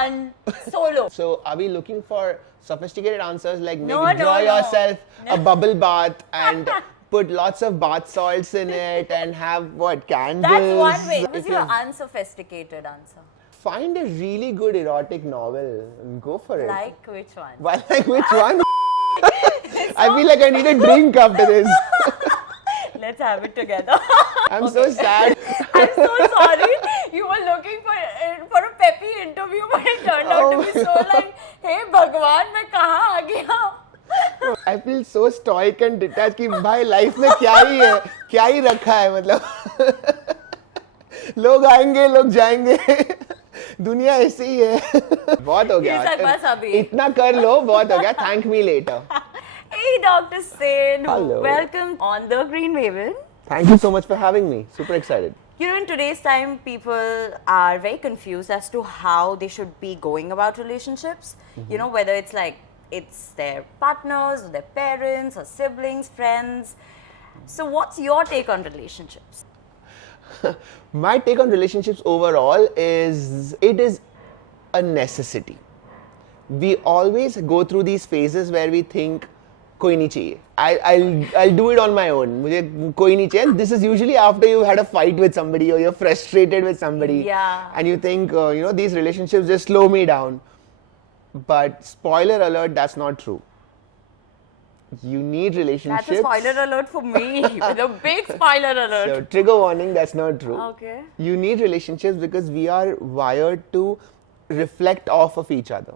fun, solo. So are we looking for sophisticated answers like maybe No, draw no, no. yourself a bubble bath and put lots of bath salts in it and have what, candles? That's one way. What was If your you unsophisticated answer? find a really good erotic novel and go for it. Like which one? Well, like which one? I feel like I need a drink after this. Let's have it together. I'm so sad. I'm so sorry. You were looking for a peppy interview, but it turned out to be so like, hey Bhagwan, मैं कहाँ आ गया? I feel so stoic and detached कि भाई life में क्या ही रखा है मतलब लोग आएंगे लोग जाएंगे दुनिया ऐसी ही है बहुत हो गया बस अभी इतना कर लो बहुत हो गया thank me later. Hey Dr. Sen, Hello. welcome on the Green Maven. Thank you so much for having me. Super excited. You know, in today's time, people are very confused as to how they should be going about relationships. You know, whether it's like it's their partners, or their parents, or siblings, friends. So, what's your take on relationships? My take on relationships overall is it is a necessity. We always go through these phases where we think कोई नहीं चाहिए. I'll do it on my own. मुझे कोई नहीं चाहिए. This is usually after you've had a fight with somebody or you're frustrated with somebody. Yeah. And you think, these relationships just slow me down. But spoiler alert, that's not true. You need relationships. That's a spoiler alert for me. With a big spoiler alert. So trigger warning, that's not true. Okay. You need relationships because we are wired to reflect off of each other.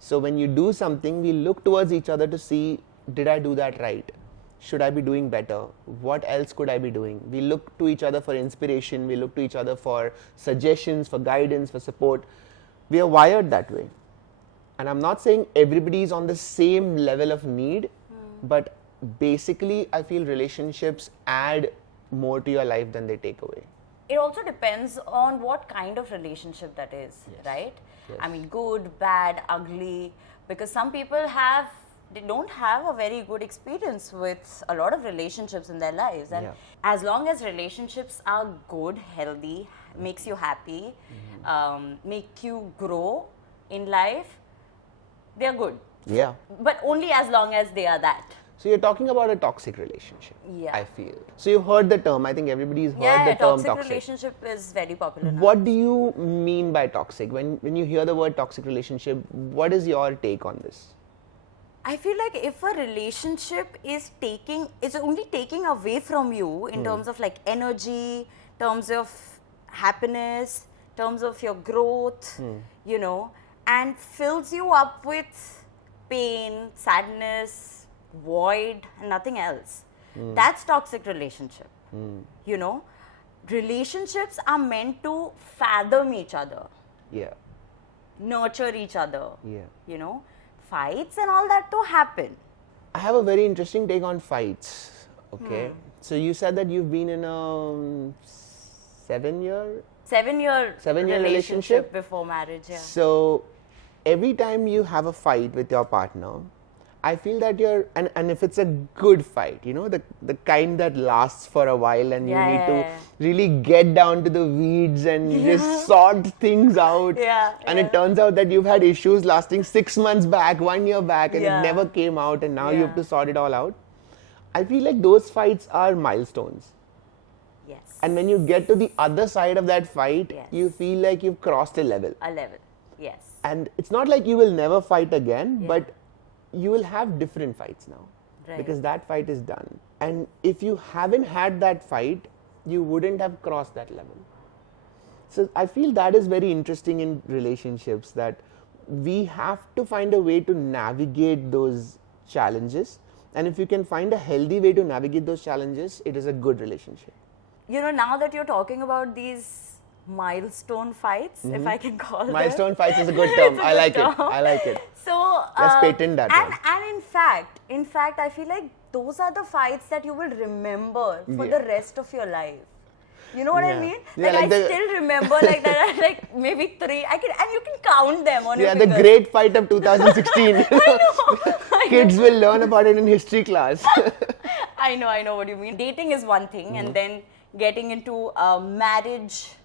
So when you do something, we look towards each other to see, did I do that right? Should I be doing better? What else could I be doing? We look to each other for inspiration. We look to each other for suggestions, for guidance, for support. We are wired that way. And I'm not saying everybody is on the same level of need, but basically I feel relationships add more to your life than they take away. It also depends on what kind of relationship that is, right? Yes. I mean, good, bad, ugly, because some people they don't have a very good experience with a lot of relationships in their lives. And as long as relationships are good, healthy, makes you happy, make you grow in life, they're good. Yeah. But only as long as they are that. So you're talking about a toxic relationship, Yeah. I feel. So you've heard the term. I think everybody's heard the term toxic toxic. relationship is very popular now. What do you mean by toxic? When you hear the word toxic relationship, what is your take on this? I feel like if a relationship is only taking away from you in terms of like energy, terms of happiness, terms of your growth, and fills you up with pain, sadness, void, and nothing else. That's toxic relationship. Relationships are meant to fathom each other. Yeah. Nurture each other. Yeah. Fights and all that to happen. I have a very interesting take on fights. Okay. So you said that you've been in a 7-year relationship before marriage. Yeah. So every time you have a fight with your partner, I feel that and if it's a good fight, the kind that lasts for a while and you need to really get down to the weeds and just sort things out. And it turns out that you've had issues lasting 6 months back, 1 year back, and it never came out, and now you have to sort it all out. I feel like those fights are milestones. Yes. And when you get to the other side of that fight, you feel like you've crossed a level. Yes. And it's not like you will never fight again, but you will have different fights now. Because that fight is done. And if you haven't had that fight, you wouldn't have crossed that level. So I feel that is very interesting in relationships, that we have to find a way to navigate those challenges. And if you can find a healthy way to navigate those challenges, it is a good relationship. Now that you're talking about these milestone fights, if I can call them. Milestone fights is a good term. I like it. So let's patent that one. And in fact, I feel like those are the fights that you will remember for the rest of your life. You know what I mean? Like I still remember like that. Like maybe 3. And you can count them on your fingers. The great fight of 2016. I know. Kids will learn about it in history class. I know what you mean. Dating is one thing, and then getting into a marriage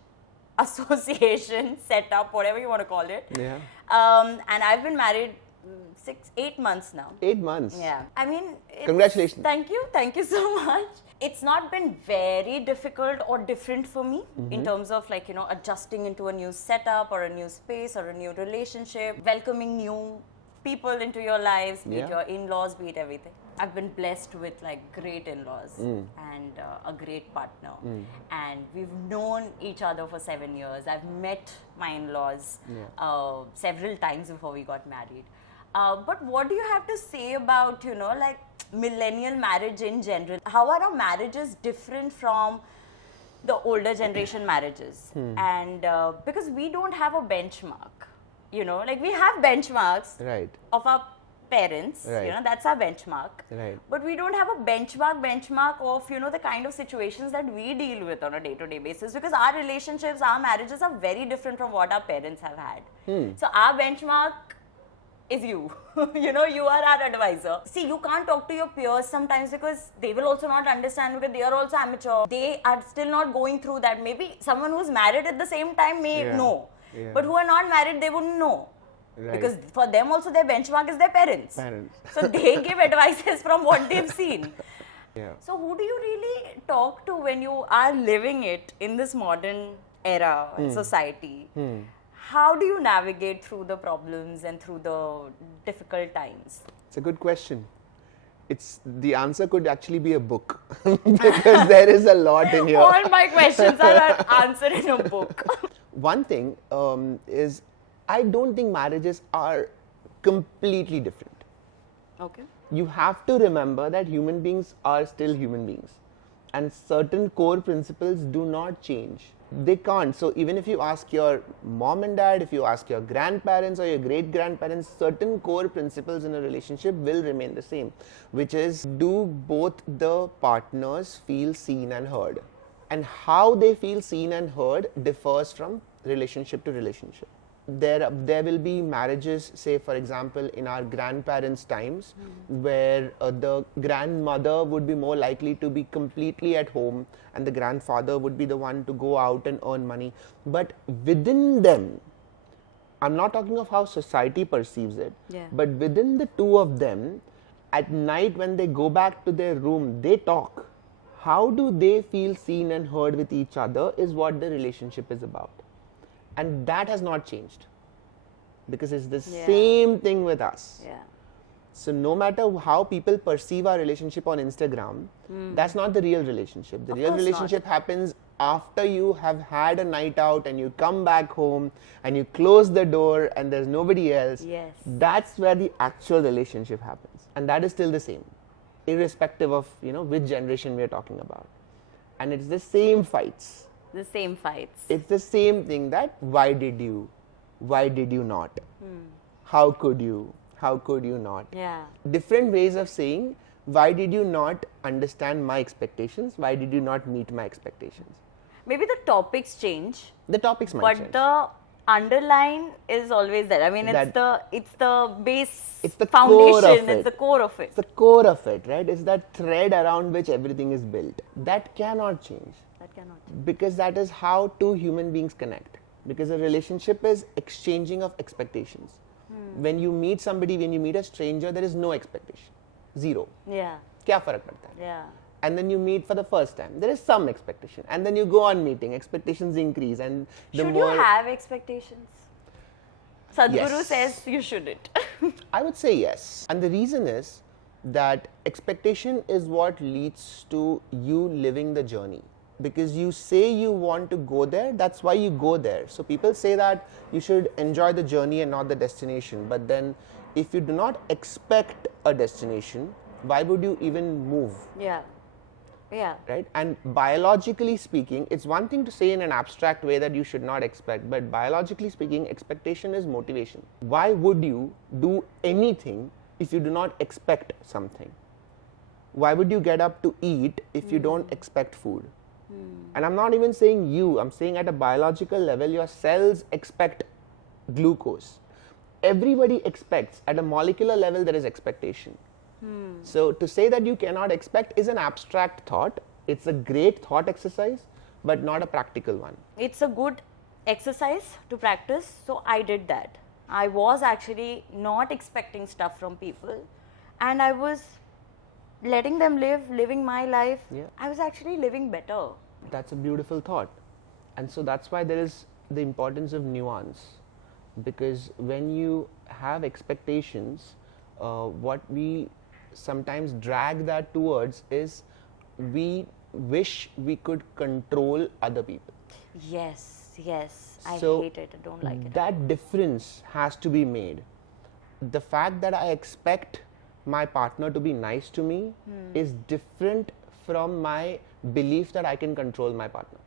association, setup, whatever you want to call it. Yeah. And I've been married 8 months now. 8 months. Yeah. I mean, Congratulations. Thank you so much. It's not been very difficult or different for me in terms of like, adjusting into a new setup or a new space or a new relationship, welcoming new people into your lives, be it your in-laws, be it everything. I've been blessed with like great in-laws and a great partner. And we've known each other for 7 years. I've met my in-laws several times before we got married. But what do you have to say about, like millennial marriage in general? How are our marriages different from the older generation marriages? And because we don't have a benchmark, like we have benchmarks of our parents, that's our benchmark. But we don't have a benchmark of, the kind of situations that we deal with on a day-to-day basis, because our relationships, our marriages are very different from what our parents have had. So our benchmark is you. You are our advisor. See, you can't talk to your peers sometimes because they will also not understand, because they are also amateur. They are still not going through that. Maybe someone who's married at the same time may know. But who are not married, they wouldn't know. Because for them also their benchmark is their parents. So they give advices from what they've seen. So who do you really talk to when you are living it in this modern era in society? How do you navigate through the problems and through the difficult times? It's a good question. The answer could actually be a book because there is a lot in here. All my questions are answered in a book. One thing is, I don't think marriages are completely different. Okay. You have to remember that human beings are still human beings, and certain core principles do not change. They can't. So even if you ask your mom and dad, if you ask your grandparents or your great grandparents, certain core principles in a relationship will remain the same, which is, do both the partners feel seen and heard? And how they feel seen and heard differs from relationship to relationship. There will be marriages, say for example in our grandparents' times, where the grandmother would be more likely to be completely at home and the grandfather would be the one to go out and earn money. But within them, I'm not talking of how society perceives it, but within the two of them, at night when they go back to their room, they talk. How do they feel seen and heard with each other is what the relationship is about. And that has not changed, because it's the same thing with us. So no matter how people perceive our relationship on Instagram, that's not the real relationship. The real relationship happens after you have had a night out and you come back home and you close the door and there's nobody else. That's where the actual relationship happens. And that is still the same, irrespective of which generation we are talking about. And it's the same fights. The same fights. It's the same thing, that why did you not? How could you not? Different ways of saying, why did you not understand my expectations? Why did you not meet my expectations? Maybe the topics change. The topics might change. But the underline is always there. I mean, it's the base, it's the foundation, it's the core of it. It's the core of it, right? It's that thread around which everything is built. That cannot change. Because that is how two human beings connect. Because a relationship is exchanging of expectations. When you meet somebody, when you meet a stranger, there is no expectation. Zero. Kya farak padta hai? And then you meet for the first time. There is some expectation. And then you go on meeting. Expectations increase. And should you have expectations? Sadhguru says you shouldn't. I would say yes. And the reason is that expectation is what leads to you living the journey. Because you say you want to go there, that's why you go there. So people say that you should enjoy the journey and not the destination. But then if you do not expect a destination, why would you even move? Right? And biologically speaking, it's one thing to say in an abstract way that you should not expect, but biologically speaking, expectation is motivation. Why would you do anything if you do not expect something? Why would you get up to eat if you don't expect food? And I'm not even saying you, I'm saying at a biological level, your cells expect glucose. Everybody expects. At a molecular level, there is expectation. So to say that you cannot expect is an abstract thought. It's a great thought exercise, but not a practical one. It's a good exercise to practice, so I did that. I was actually not expecting stuff from people, and I was letting them living my life. Yeah. I was actually living better. That's a beautiful thought. And so that's why there is the importance of nuance. Because when you have expectations, what we sometimes drag that towards is we wish we could control other people. Yes, yes. I So hate it. I don't like it. that difference has to be made. The fact that I expect my partner to be nice to me is different from my belief that I can control my partner.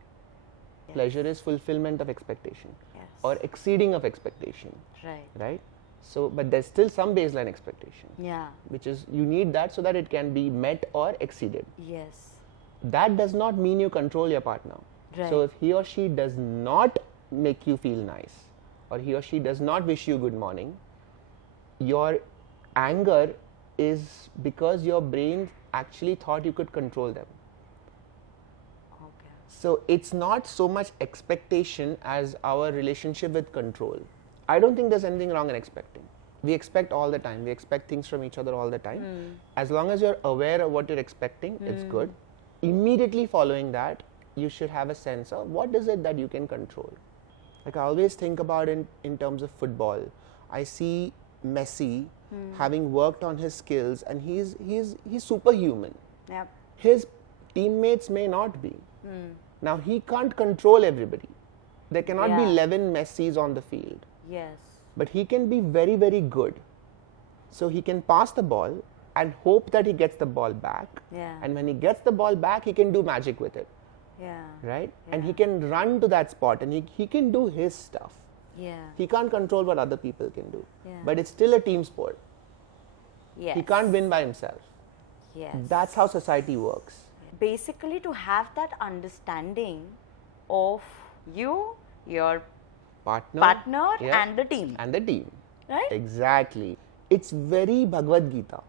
Yes. Pleasure is fulfillment of expectation Yes. or exceeding of expectation, Right. right? So, but there's still some baseline expectation, Yeah. which is you need that so that it can be met or exceeded. Yes. That does not mean you control your partner. Right. So if he or she does not make you feel nice, or he or she does not wish you good morning, your anger is because your brain actually thought you could control them. Okay. So it's not so much expectation as our relationship with control. I don't think there's anything wrong in expecting. We expect all the time. We expect things from each other all the time. As long as you're aware of what you're expecting, it's good. Immediately following that, you should have a sense of what is it that you can control. Like I always think about it in terms of football. I see Messi having worked on his skills, and he's superhuman. Yep. His teammates may not be. Now he can't control everybody. There cannot be Yeah. 11 Messis on the field, Yes. but he can be very, very good. So he can pass the ball and hope that he gets the ball back. Yeah. And when he gets the ball back, he can do magic with it, Yeah. right? And Yeah. he can run to that spot, and he can do his stuff. Yeah. He can't control what other people can do. Yeah. But it's still a team sport. Yes. He can't win by himself. Yes. That's how society works. Basically, to have that understanding of you, your partner, yeah, and the team. and the team. Right? Exactly. It's very Bhagavad Gita,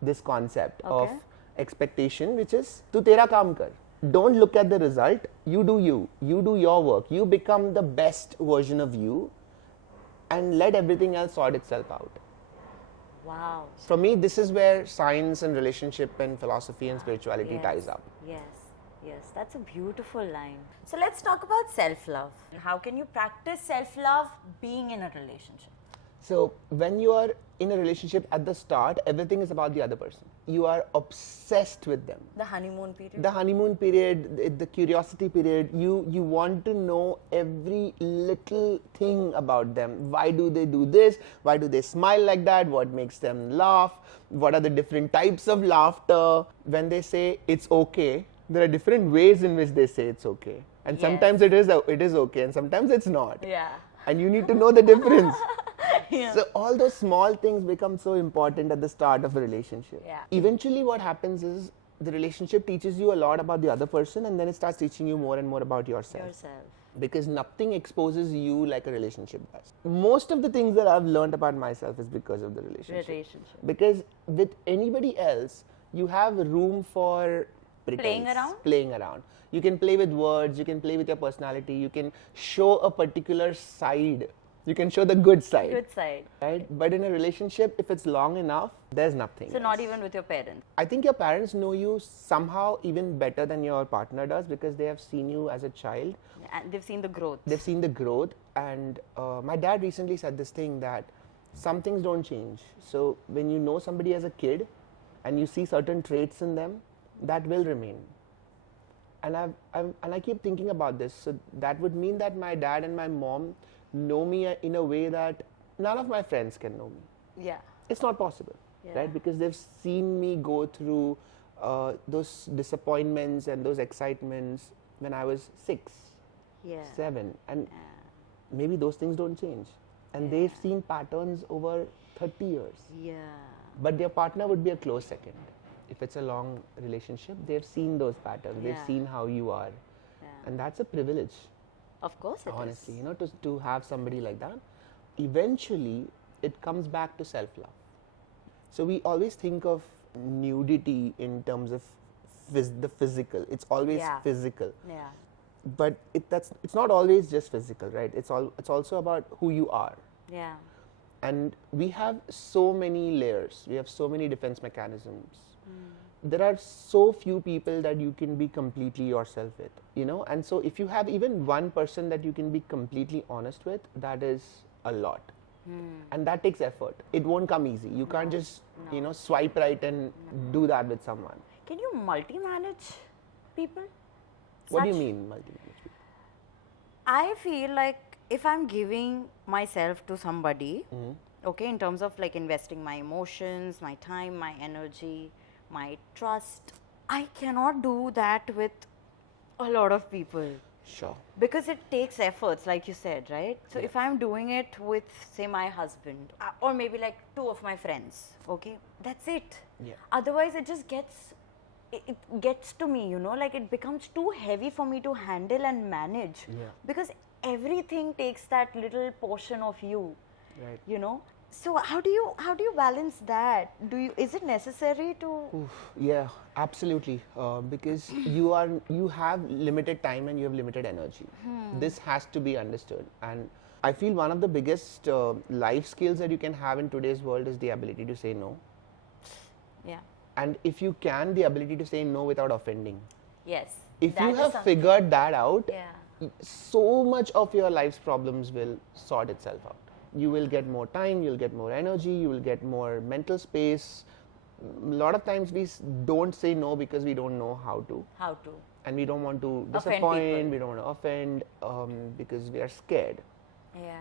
this concept of Okay. expectation, which is tu tera kaam kar. Don't look at the result. You do you. You do your work. You become the best version of you, and let everything else sort itself out. Wow. For me, this is where science and relationship and philosophy and spirituality Yes. ties up. Yes. Yes. That's a beautiful line. So let's talk about self-love. How can you practice self-love being in a relationship? So when you are in a relationship at the start, everything is about the other person. You are obsessed with them. The honeymoon period. The honeymoon period, the curiosity period, you want to know every little thing about them. Why do they do this? Why do they smile like that? What makes them laugh? What are the different types of laughter? When they say it's okay, there are different ways in which they say it's okay. And Yes. sometimes it is okay, and sometimes it's not. Yeah. And you need to know the difference. Yeah. So all those small things become so important at the start of a relationship. Yeah. Eventually what happens is the relationship teaches you a lot about the other person, and then it starts teaching you more and more about yourself. Because nothing exposes you like a relationship does. Most of the things that I've learned about myself is because of the relationship. Because with anybody else, you have room for pretense, playing around. You can play with words, you can play with your personality, you can show a particular side. You can show the good side. Good side. Right? But in a relationship, if it's long enough, there's nothing. So not even with your parents. I think your parents know you somehow even better than your partner does, because they have seen you as a child. And they've seen the growth. They've seen the growth. And my dad recently said this thing that some things don't change. So when you know somebody as a kid and you see certain traits in them, that will remain. And I keep thinking about this. So that would mean that my dad and my mom know me in a way that none of my friends can know me. Yeah. It's not possible, Yeah. right? Because they've seen me go through those disappointments and those excitements when I was 6, Yeah. 7, and maybe those things don't change. And they've seen patterns over 30 years. Yeah. But their partner would be a close second. If it's a long relationship, they've seen those patterns. They've Yeah. seen how you are. Yeah. And that's a privilege, Of course it is. honestly, to have somebody like that. Eventually, it comes back to self-love. So we always think of nudity in terms of the physical. It's always Yeah. physical. Yeah. but it's not always just physical, right? It's also about who you are. Yeah. And we have so many layers, we have so many defense mechanisms. There are so few people that you can be completely yourself with, you know. And so if you have even one person that you can be completely honest with, that is a lot. And that takes effort. It won't come easy. You can't just you know, swipe right and do that with someone. Can you multi-manage people? What do you Such- mean multi-manage people? I feel like if I'm giving myself to somebody, okay, in terms of like investing my emotions, my time, my energy, my trust, I cannot do that with a lot of people Sure. because it takes efforts, like you said, right? So if I'm doing it with, say, my husband or maybe like two of my friends, okay, that's it. Yeah. Otherwise, it just gets. It gets to me, you know, like it becomes too heavy for me to handle and manage because everything takes that little portion of you, Right. you know. So how do you balance that? Is it necessary to? Oof, yeah, absolutely. Because you have limited time and you have limited energy. This has to be understood. And I feel one of the biggest life skills that you can have in today's world is the ability to say no. Yeah. And if you can, the ability to say no without offending. Yes. If that you is have something- figured that out, Yeah. so much of your life's problems will sort itself out. You will get more time, you'll get more energy, you will get more mental space. A lot of times we don't say no because we don't know how to. How to? And we don't want to Offend disappoint, people. we don't want to offend because we are scared. Yeah.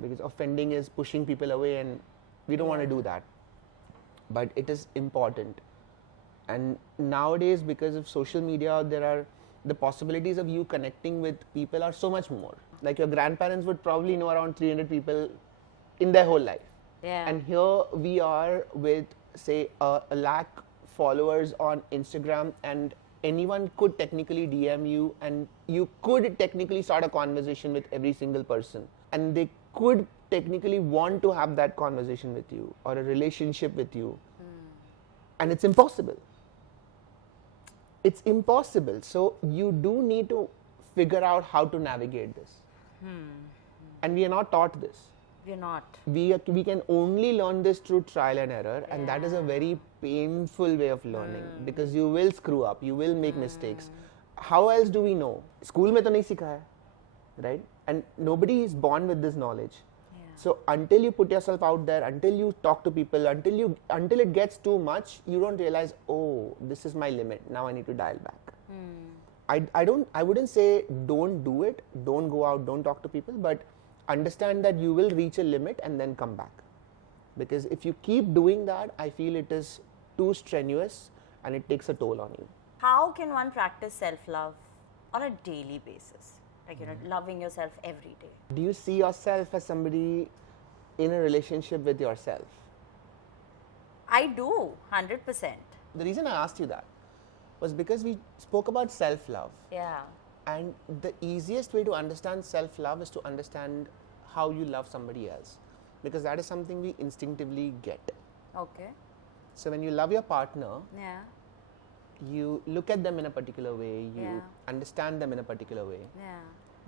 Because offending is pushing people away and we don't want to do that. But it is important. And nowadays, because of social media, the possibilities of you connecting with people are so much more. Like your grandparents would probably know around 300 people in their whole life. Yeah. And here we are with, say, a lakh followers on Instagram, and anyone could technically DM you, and you could technically start a conversation with every single person. And they could technically want to have that conversation with you or a relationship with you. And it's impossible. It's impossible. So you do need to figure out how to navigate this. And we are not taught this. We're not. We can only learn this through trial and error, and that is a very painful way of learning because you will screw up, you will make mistakes. How else do we know? School mein to nahi sikha hai, right? And nobody is born with this knowledge. So until you put yourself out there, until you talk to people, until it gets too much, you don't realize, oh, this is my limit. Now I need to dial back. I wouldn't say don't do it, don't go out, don't talk to people, but understand that you will reach a limit and then come back. Because if you keep doing that, I feel it is too strenuous and it takes a toll on you. How can one practice self-love on a daily basis? Like, you know, loving yourself every day. Do you see yourself as somebody in a relationship with yourself? I do, 100%. The reason I asked you that was because we spoke about self-love. Yeah. And the easiest way to understand self-love is to understand how you love somebody else. Because that is something we instinctively get. Okay. So when you love your partner, Yeah. you look at them in a particular way, you understand them in a particular way. Yeah.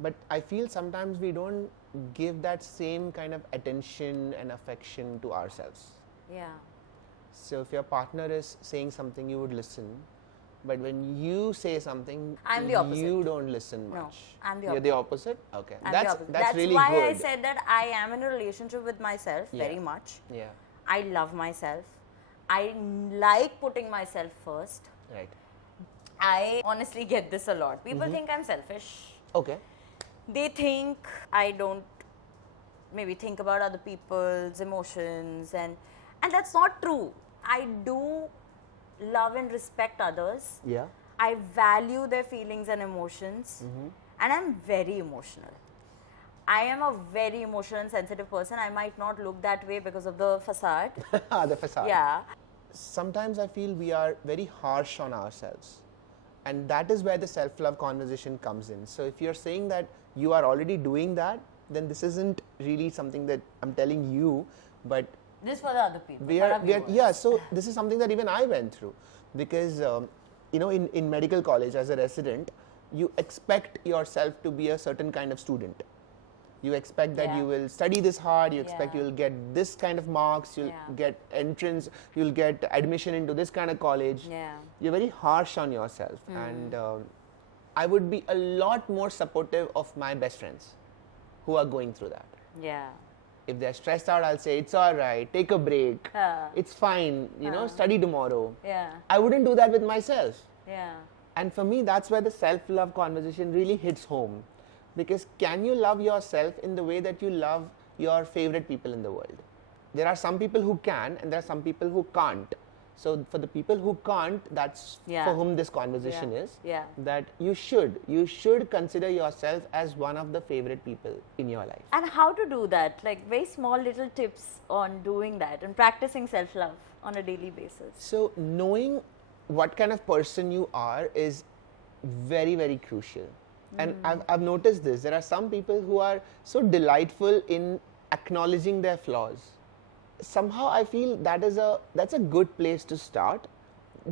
But I feel sometimes we don't give that same kind of attention and affection to ourselves. Yeah. So if your partner is saying something, you would listen. But when you say something, I'm the opposite. you don't listen No, much. I'm the You're the opposite? Okay. I'm That's the opposite. that's really why good. I said that I am in a relationship with myself very much. Yeah. I love myself. I like putting myself first. Right. I honestly get this a lot. People think I'm selfish. Okay. They think I don't maybe think about other people's emotions, and that's not true. I do love and respect others. Yeah. I value their feelings and emotions, and I'm very emotional. I am a very emotional and sensitive person. I might not look that way because of the facade. The facade. Yeah. Sometimes I feel we are very harsh on ourselves. And that is where the self-love conversation comes in. So if you're saying that you are already doing that, then this isn't really something that I'm telling you, but This for the other people. so this is something that even I went through. Because, in medical college as a resident, you expect yourself to be a certain kind of student. You expect that Yeah. you will study this hard, you expect Yeah. you will get this kind of marks, you'll Yeah. get entrance, you'll get admission into this kind of college. Yeah. You're very harsh on yourself. And I would be a lot more supportive of my best friends who are going through that. Yeah. If they're stressed out, I'll say, it's all right, take a break, it's fine, study tomorrow. Yeah. I wouldn't do that with myself. Yeah. And for me, that's where the self-love conversation really hits home. Because can you love yourself in the way that you love your favorite people in the world? There are some people who can, and there are some people who can't. So for the people who can't, that's for whom this conversation is. Yeah. That you should consider yourself as one of the favorite people in your life. And how to do that? Like very small little tips on doing that and practicing self-love on a daily basis. So knowing what kind of person you are is very, very crucial. And I've noticed this. There are some people who are so delightful in acknowledging their flaws. Somehow I feel that's a good place to start.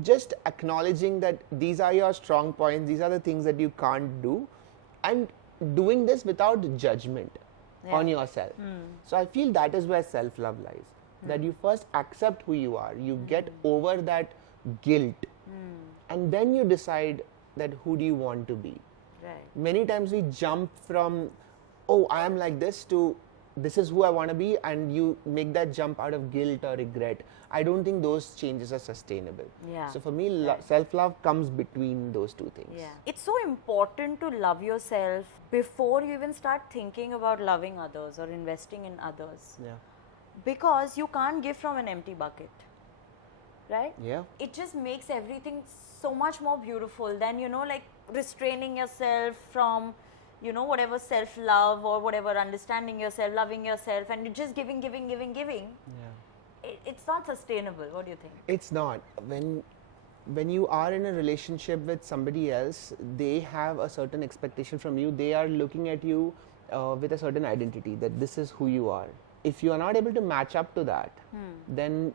Just acknowledging that these are your strong points, these are the things that you can't do, and doing this without judgment on yourself. So I feel that is where self-love lies. That you first accept who you are, you get over that guilt, and then you decide that who do you want to be. Right. Many times we jump from, oh, I am like this, to this is who I want to be, and you make that jump out of guilt or regret. I don't think those changes are sustainable. Yeah. So for me, self-love comes between those two things. Yeah. It's so important to love yourself before you even start thinking about loving others or investing in others. Yeah. Because you can't give from an empty bucket. Right? Yeah. It just makes everything so much more beautiful than, like restraining yourself from, whatever self-love or whatever, understanding yourself, loving yourself, and you're just giving. Yeah. It's not sustainable. What do you think? It's not. When you are in a relationship with somebody else, they have a certain expectation from you. They are looking at you with a certain identity, that this is who you are. If you are not able to match up to that, then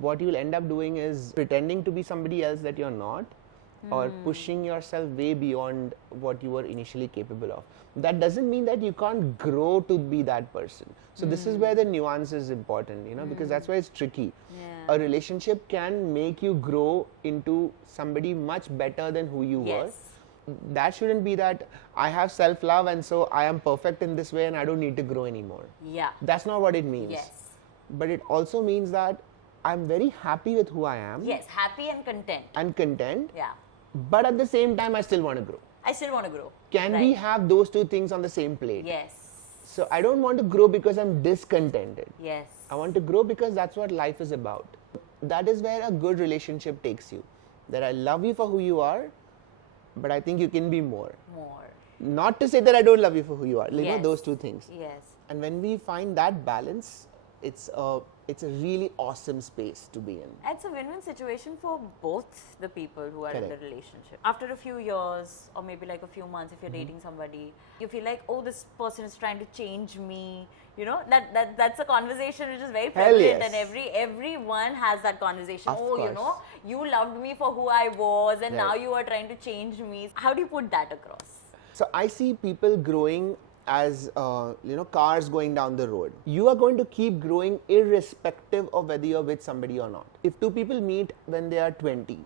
what you'll end up doing is pretending to be somebody else that you're not, or pushing yourself way beyond what you were initially capable of. That doesn't mean that you can't grow to be that person. So this is where the nuance is important, because that's why it's tricky. Yeah. A relationship can make you grow into somebody much better than who you were. That shouldn't be that I have self-love and so I am perfect in this way and I don't need to grow anymore. Yeah. That's not what it means. Yes. But it also means that I'm very happy with who I am. Yes, happy and content. And content. Yeah. But at the same time, I still want to grow. I still want to grow. Can we have those two things on the same plate? Yes. So I don't want to grow because I'm discontented. Yes. I want to grow because that's what life is about. That is where a good relationship takes you. That I love you for who you are, but I think you can be more. More. Not to say that I don't love you for who you are. You know, Yes. those two things. Yes. And when we find that balance, it's a really awesome space to be in. It's a win-win situation for both the people who are in the Correct. relationship. After a few years or maybe like a few months, if you're dating somebody, you feel like, oh, this person is trying to change me. That's a conversation which is very Hell prevalent, yes. and everyone has that conversation. Of Oh, course. you loved me for who I was, and now Right. you are trying to change me. How do you put that across? So I see people growing as cars going down the road. You are going to keep growing irrespective of whether you're with somebody or not. If two people meet when they are 20,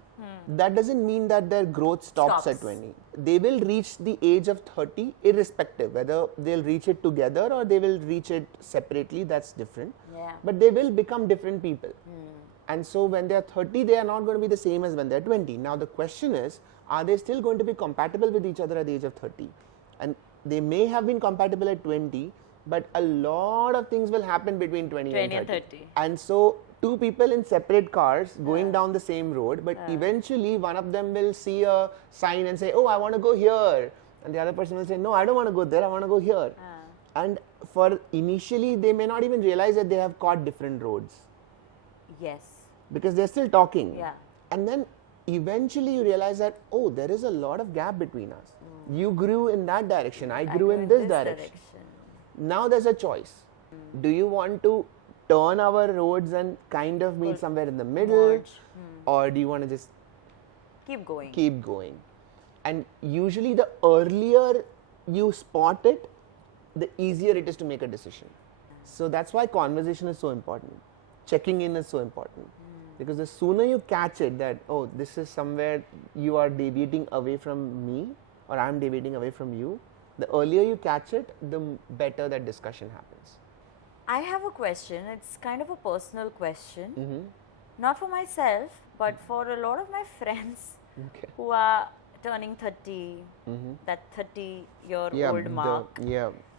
that doesn't mean that their growth stops at 20. They will reach the age of 30 irrespective, whether they'll reach it together or they will reach it separately, that's different. Yeah. But they will become different people. And so when they're 30, they are not going to be the same as when they're 20. Now the question is, are they still going to be compatible with each other at the age of 30? And they may have been compatible at 20, but a lot of things will happen between 20 and 30. And so two people in separate cars going down the same road, but eventually one of them will see a sign and say, oh, I want to go here. And the other person will say, no, I don't want to go there, I want to go here. And for initially, they may not even realize that they have caught different roads. Yes. Because they're still talking. Yeah. And then eventually you realize that, oh, there is a lot of gap between us. You grew in that direction, I grew in this direction. Now there's a choice. Do you want to turn our roads and kind of meet somewhere in the middle? Or do you want to just Keep going. keep going? And usually the earlier you spot it, the easier it is to make a decision. So that's why conversation is so important. Checking in is so important. Because the sooner you catch it that, oh, this is somewhere you are deviating away from me or I'm deviating away from you, the earlier you catch it, the better that discussion happens. I have a question. It's kind of a personal question. Not for myself, but for a lot of my friends who are turning 30, that 30-year-old mark.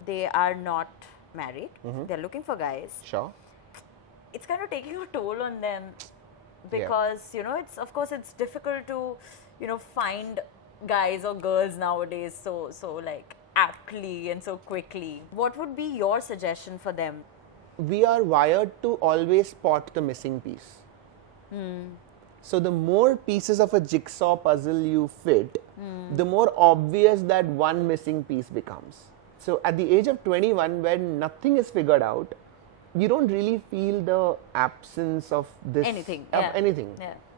They are not married. They're looking for guys. Sure. It's kind of taking a toll on them because, you know, it's, of course, it's difficult to, you know, find guys or girls nowadays so like aptly and so quickly. What would be your suggestion for them? We are wired to always spot the missing piece. So the more pieces of a jigsaw puzzle you fit, the more obvious that one missing piece becomes. So at the age of 21, when nothing is figured out, you don't really feel the absence of this anything.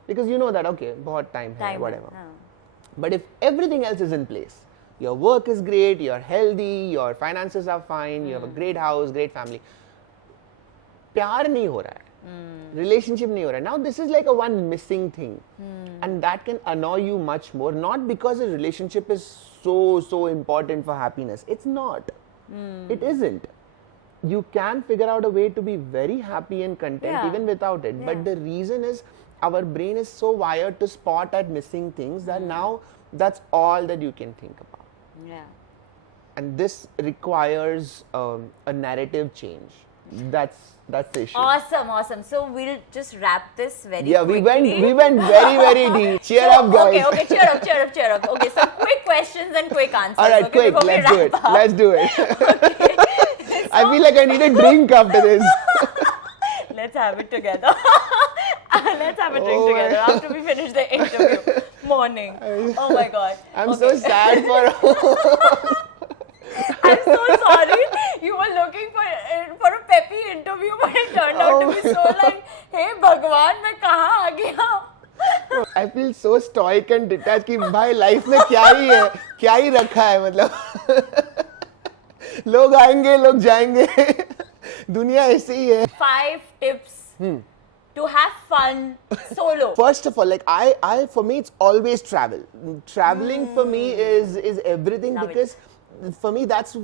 Because you know that, okay, bahut time hai, whatever. But if everything else is in place, your work is great, you're healthy, your finances are fine, you have a great house, great family, प्यार नहीं हो रहा है, relationship नहीं हो रहा है. Now this is like a one missing thing, and that can annoy you much more. Not because a relationship is so important for happiness. It's not. It isn't. You can figure out a way to be very happy and content even without it. But the reason is our brain is so wired to spot at missing things that now that's all that you can think about. And this requires a narrative change. That's the issue. Awesome. So we'll just wrap this very quickly. quickly. we went very deep. Cheer up, guys. Okay, cheer up. Okay, so quick questions and quick answers. All right, okay, quick. Let's do it. Okay. I feel like I need a drink after this. Let's have it together. Let's have a drink together after we finish the interview. Morning. Oh my God. I'm so sad for. I'm so sorry. You were looking for a peppy interview, but it turned out to be so like, hey Bhagwan, मैं कहाँ आ गया? I feel so stoic and detached कि भाई life में क्या ही रखा है मतलब. लोग आएंगे, लोग जाएंगे. दुनिया ऐसी ही है. 5 tips to have fun solo. First of all, like I for me it's always travel. Traveling for me is everything. Love because it. For me that's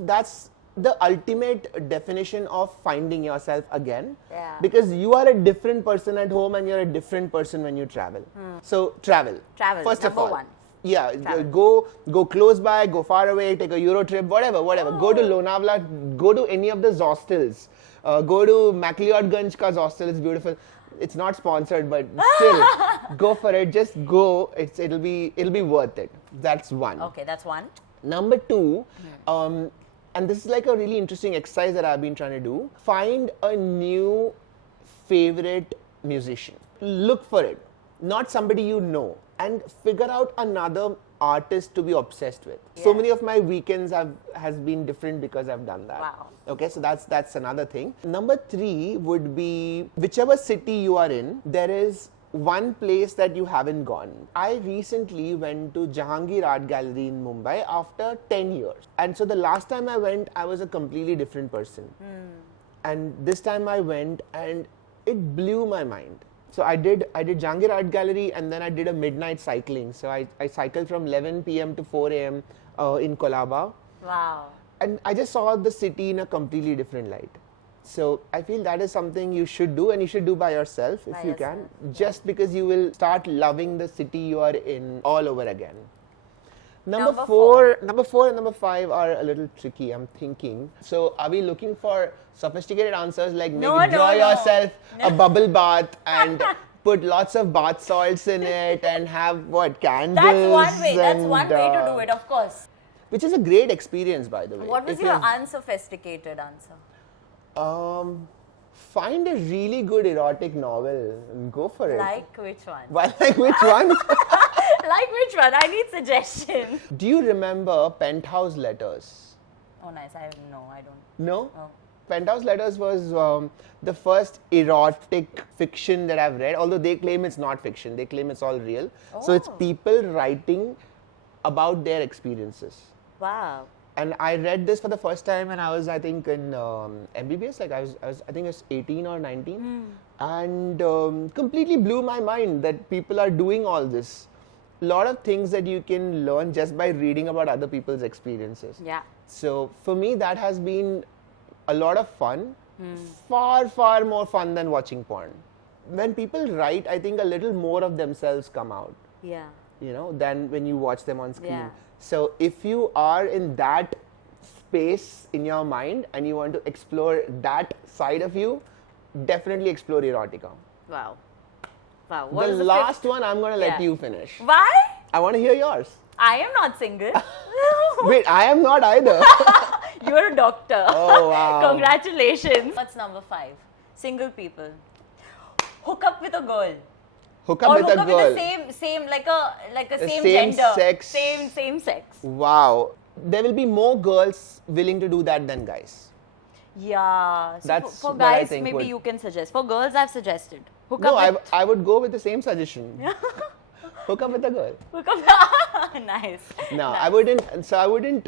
the ultimate definition of finding yourself again. Because you are a different person at home and you're a different person when you travel. So travel. First of all. One. Yeah, go close by, go far away, take a Euro trip, whatever. Go to Lonavala, go to any of the hostels. Go to MacLeodganj ka hostel, it's beautiful. It's not sponsored, but still, go for it. Just go. It'll be worth it. That's one. Okay, that's one. Number 2, and this is like a really interesting exercise that I've been trying to do. Find a new favorite musician. Look for it, not somebody you know, and figure out another artist to be obsessed with. So many of my weekends has been different because I've done that. Wow. Okay, so that's another thing. Number 3 would be whichever city you are in, there is one place that you haven't gone. I recently went to Jahangir Art Gallery in Mumbai after 10 years. And so the last time I went, I was a completely different person. And this time I went and it blew my mind. So I did Jahangir Art Gallery and then I did a midnight cycling. So I cycled from 11 p.m. to 4 a.m. In Colaba. Wow. And I just saw the city in a completely different light. So I feel that is something you should do, and you should do by yourself if you can, just because you will start loving the city you are in all over again. Number 4 and number 5 are a little tricky, I'm thinking. So are we looking for sophisticated answers like maybe draw yourself a bubble bath and put lots of bath salts in it and have candles? That's one way. That's one way to do it, of course. Which is a great experience, by the way. What was your unsophisticated answer? Find a really good erotic novel and go for it. Like which one? Like which one? Like which one? I need suggestion. Do you remember Penthouse Letters? Oh, nice. I don't. No? Oh. Penthouse Letters was the first erotic fiction that I've read, although they claim it's not fiction. They claim it's all real. So it's people writing about their experiences. Wow. And I read this for the first time when I was, I think, in MBBS. Like I think I was 18 or 19, and completely blew my mind that people are doing all this. A lot of things that you can learn just by reading about other people's experiences. Yeah. So for me, that has been a lot of fun. Far, far more fun than watching porn. When people write, I think a little more of themselves come out. Yeah. Than when you watch them on screen. Yeah. So if you are in that space in your mind and you want to explore that side of you, definitely explore erotica. Wow. Wow. What The is last fifth? one I'm going to let Yeah. you finish. Why? I want to hear yours. I am not single. Wait, I am not either. You're a doctor. Oh, wow. Congratulations. What's number 5? Single people. Hook up with a girl. Hook up Or with hook a up girl. with the same like a same same gender. sex. Same sex. Wow. There will be more girls willing to do that than guys. Yeah. So That's for what I guys, think maybe would- you can suggest. For girls, I've suggested. Hook No, up with I would go with the same suggestion. Hook up with a girl. hook up. Nice. No, Nice. I wouldn't. So I wouldn't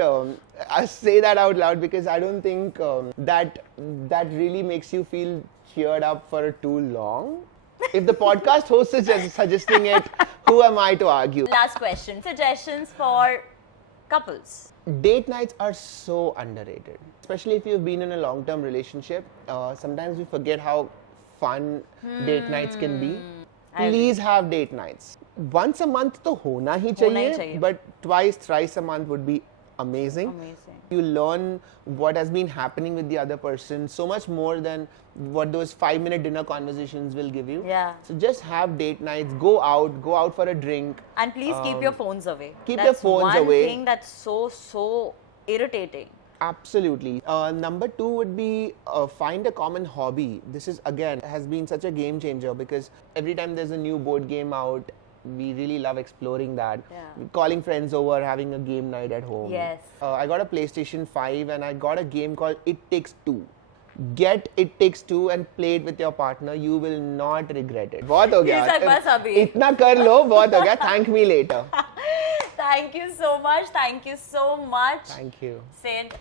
I say that out loud because I don't think that really makes you feel cheered up for too long. If the podcast host is just suggesting it, who am I to argue? Last question. Suggestions for couples. Date nights are so underrated, especially if you've been in a long-term relationship. Sometimes we forget how fun date nights can be. Please have date nights. Once a month to hona hi chahiye, but twice, thrice a month would be amazing. You learn what has been happening with the other person so much more than what those 5-minute dinner conversations will give you. Yeah. So just have date nights, go out for a drink. And please keep your phones away. Keep That's your phones away. one thing that's so irritating. Absolutely. Number 2 would be find a common hobby. This is again has been such a game changer because every time there's a new board game out, we really love exploring that. Yeah. Calling friends over, having a game night at home. Yes. I got a PlayStation 5 and I got a game called It Takes Two. Get It Takes Two and play it with your partner. You will not regret it. बहुत हो गया. He's like, बस अभी. इतना कर लो, बहुत हो गया. Thank me later. Thank you so much. Thank you so much. Thank you. Sid,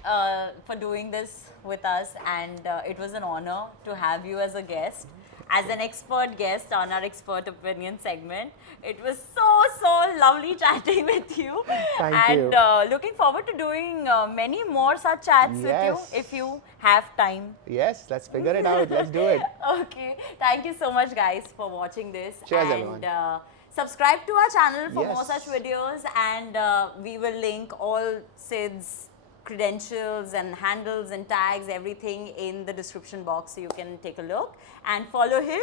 for doing this with us, and it was an honor to have you as a guest, as an expert guest on our expert opinion segment. It was so lovely chatting with you. Thank you. And looking forward to doing many more such chats with you Yes. if you have time. Yes, let's figure it out. Let's do it. Okay. Thank you so much, guys, for watching this. Cheers, and everyone. subscribe to our channel for more Yes. such videos, and we will link all Sid's credentials and handles and tags, everything in the description box, so you can take a look and follow him.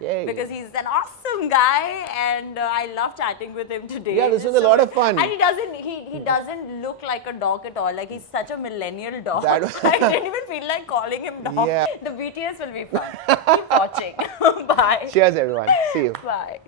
Yay. Because he's an awesome guy, and I love chatting with him today. Yeah, this was a lot of fun. And he doesn't look like a dog at all. Like, he's such a millennial dog. That was- I didn't even feel like calling him dog. Yeah. The BTS will be fun. Keep watching. Bye. Cheers, everyone. See you. Bye.